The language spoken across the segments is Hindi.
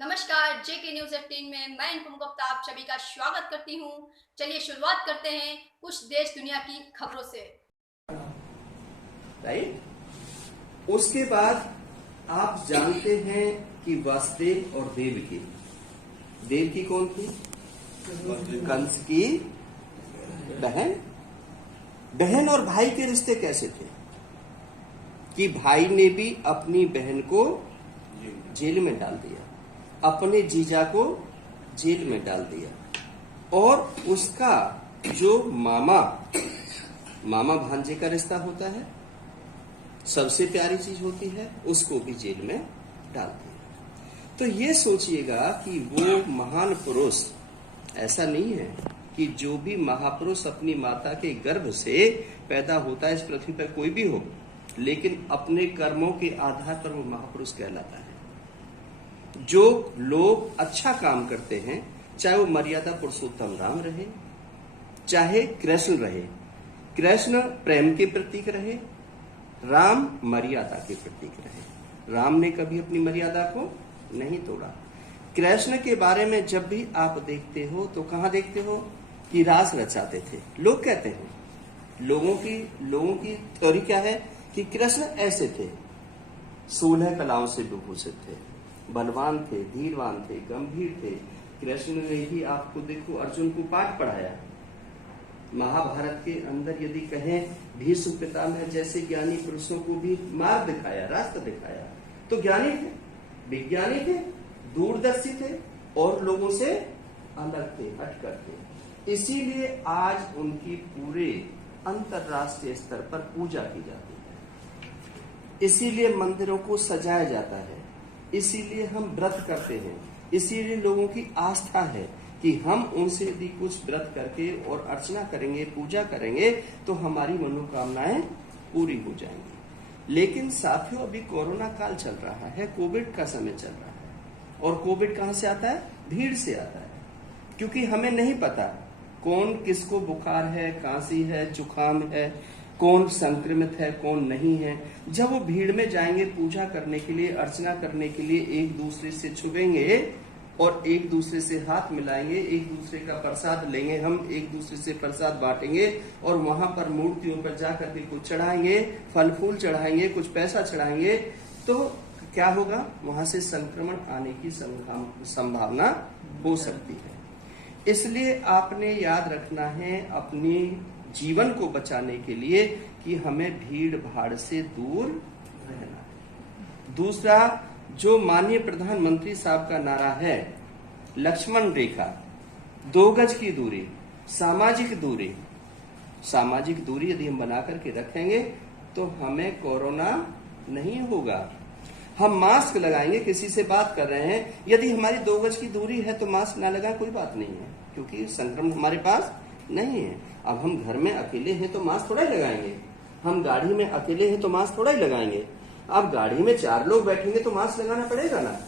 नमस्कार, जेके न्यूज 18 में मैं इनकुम गुप्ता आप सभी का स्वागत करती हूं। चलिए शुरुआत करते हैं कुछ देश दुनिया की खबरों से। राइट। उसके बाद आप जानते हैं कि वासुदेव और देवकी कौन थी? कंस की बहन और भाई के रिश्ते कैसे थे कि भाई ने भी अपनी बहन को जेल में डाल दिया, अपने जीजा को जेल में डाल दिया, और उसका जो मामा भांजे का रिश्ता होता है, सबसे प्यारी चीज होती है, उसको भी जेल में डाल दिया। तो ये सोचिएगा कि वो महान पुरुष, ऐसा नहीं है कि जो भी महापुरुष अपनी माता के गर्भ से पैदा होता है इस पृथ्वी पर कोई भी हो, लेकिन अपने कर्मों के आधार पर वो महापुरुष कहलाता है। जो लोग अच्छा काम करते हैं, चाहे वो मर्यादा पुरुषोत्तम राम रहे, चाहे कृष्ण रहे, कृष्ण प्रेम के प्रतीक रहे, राम मर्यादा के प्रतीक रहे। राम ने कभी अपनी मर्यादा को नहीं तोड़ा। कृष्ण के बारे में जब भी आप देखते हो तो कहां देखते हो कि रास रचाते थे। लोग कहते हैं, लोगों की थ्योरी क्या है कि कृष्ण ऐसे थे, 16 कलाओं से विभूषित थे, बलवान थे, धीरवान थे, गंभीर थे। कृष्ण ने ही आपको देखो अर्जुन को पाठ पढ़ाया। महाभारत के अंदर यदि कहें, भीष्म पितामह जैसे ज्ञानी पुरुषों को भी मार्ग दिखाया, रास्ता दिखाया। तो ज्ञानी थे, विज्ञानी थे, दूरदर्शी थे और लोगों से अलग थे, हटकर थे। इसीलिए आज उनकी पूरे अंतरराष्ट्रीय स्तर पर पूजा की जाती है, इसीलिए मंदिरों को सजाया जाता है, इसीलिए हम व्रत करते हैं, इसीलिए लोगों की आस्था है कि हम उनसे यदि कुछ व्रत करके और अर्चना करेंगे, पूजा करेंगे तो हमारी मनोकामनाएं पूरी हो जाएंगी। लेकिन साथियों, अभी कोरोना काल चल रहा है, कोविड का समय चल रहा है, और कोविड कहां से आता है? भीड़ से आता है। क्योंकि हमें नहीं पता कौन किसको बुखार है, खांसी है, जुकाम है, कौन संक्रमित है, कौन नहीं है। जब वो भीड़ में जाएंगे पूजा करने के लिए, अर्चना करने के लिए, एक दूसरे से छुएंगे और एक दूसरे से हाथ मिलाएंगे, एक दूसरे का प्रसाद लेंगे, हम एक दूसरे से प्रसाद बांटेंगे और वहां पर मूर्तियों पर जाकर के कुछ चढ़ाएंगे, फल फूल चढ़ाएंगे, कुछ पैसा चढ़ाएंगे, तो क्या होगा? वहां से संक्रमण आने की संभावना हो सकती है। इसलिए आपने याद रखना है अपनी जीवन को बचाने के लिए कि हमें भीड़ भाड़ से दूर रहना है। दूसरा, जो माननीय प्रधानमंत्री साहब का नारा है, लक्ष्मण रेखा, 2 गज की दूरी, सामाजिक दूरी यदि हम बना करके रखेंगे तो हमें कोरोना नहीं होगा। हम मास्क लगाएंगे, किसी से बात कर रहे हैं, यदि हमारी 2 गज की दूरी है तो मास्क ना लगाए, कोई बात नहीं है, क्योंकि संक्रमण हमारे पास नहीं है। अब हम घर में अकेले हैं तो मास्क थोड़ा ही लगाएंगे, हम गाड़ी में अकेले हैं तो मास्क थोड़ा ही लगाएंगे। अब गाड़ी में 4 लोग बैठेंगे तो मास्क लगाना पड़ेगा ना।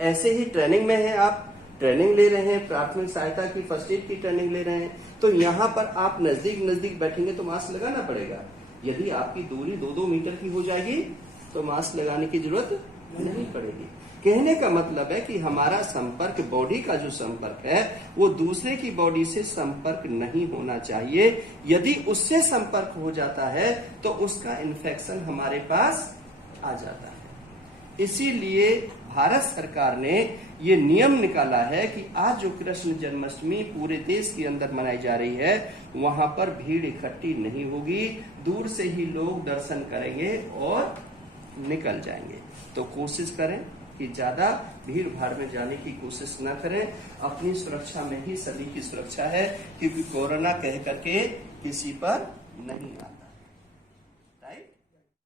ऐसे ही ट्रेनिंग में है, आप ट्रेनिंग ले रहे हैं, प्राथमिक सहायता की, फर्स्ट एड की ट्रेनिंग ले रहे हैं, तो यहाँ पर आप नजदीक बैठेंगे तो मास्क लगाना पड़ेगा। यदि आपकी दूरी 2-2 मीटर की हो जाएगी तो मास्क लगाने की जरूरत नहीं पड़ेगी। कहने का मतलब है कि हमारा संपर्क, बॉडी का जो संपर्क है, वो दूसरे की बॉडी से संपर्क नहीं होना चाहिए। यदि उससे संपर्क हो जाता है तो उसका इन्फेक्शन हमारे पास आ जाता है। इसीलिए भारत सरकार ने ये नियम निकाला है कि आज जो कृष्ण जन्माष्टमी पूरे देश के अंदर मनाई जा रही है, वहां पर भीड़ इकट्ठी नहीं होगी, दूर से ही लोग दर्शन करेंगे और निकल जाएंगे। तो कोशिश करें कि ज्यादा भीड़ भाड़ में जाने की कोशिश न करें। अपनी सुरक्षा में ही सभी की सुरक्षा है, क्योंकि कोरोना कह करके किसी पर नहीं आता।